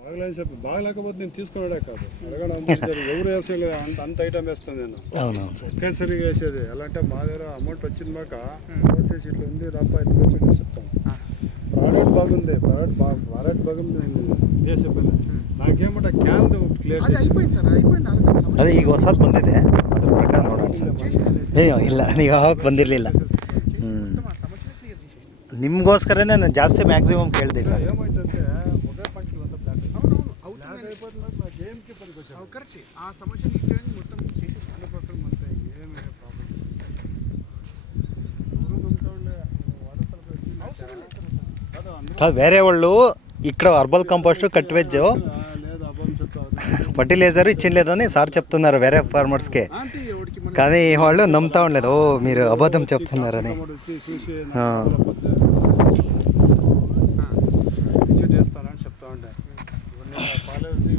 బాగలేని చెప్పి బాగలేకపోతే నేను తీసుకున్నాడే కాదు అడగడం ఎవరు వేసేది అంత ఐటమ్ వేస్తాను నేను. అవునవును సార్. ఒకేసరిగా వేసేది ఎలా అంటే మా దగ్గర అమౌంట్ వచ్చినాక వచ్చేసి ఇట్లా ఉంది రాపా ఎత్తుకొచ్చి చెప్తాను. ప్రోడక్ట్ బాగుంది, ప్రోడక్ట్ బాగుంది నేను చేసే పని. నాకేమంటే క్యాన్ క్లియర్ అయిపోయింది సార్, అయిపోయింది. ಅದೇ ಈಗ ಹೊಸದು ಬಂದಿದೆ, ಅದ್ರ ಪ್ರಕಾರ ನೋಡೋಣ ಸರ್. ಅಯ್ಯೋ ಇಲ್ಲ, ನೀವು ಯಾವಾಗ ಬಂದಿರಲಿಲ್ಲ. ನಿಮಗೋಸ್ಕರನೇ ನಾನು ಜಾಸ್ತಿ ಮ್ಯಾಕ್ಸಿಮಮ್ ಕೇಳಿದೆ ಸರ್. ఏమైందంటే ఒకే పంటలు అంతా బ్లాక్ అయిపోతుంది. నా గేమ్ కీపర్కి వచ్చాను కరెక్ట్. ఆ సమస్యని ఇచ్చేయండి మొత్తం చేసి 100% అంతే. ఏమే ప్రాబ్లం ఎవరు నమ్ముతావులే వాడతారు కాదు అందరూ కాదు, వేరే వాళ్ళు ఇక్కడ హర్బల్ కంపోస్ట్ కట్ వెజ్ లేదు అబ్బని చెప్తారు. ఫర్టిలైజర్ ఇచ్చిండలేదని సార్ చెప్తున్నారు వేరే ఫార్మర్స్కి. అంటే ఎవరికి కానీ వాళ్ళు నమ్ముతా ఉండలేదు, ఓ మీరు అబద్ధం చెప్తున్నారని. చూసి ఆ. విజిట్ చేస్తానని చెప్తా ఉండే. ఇవన్నీ కాలేజీ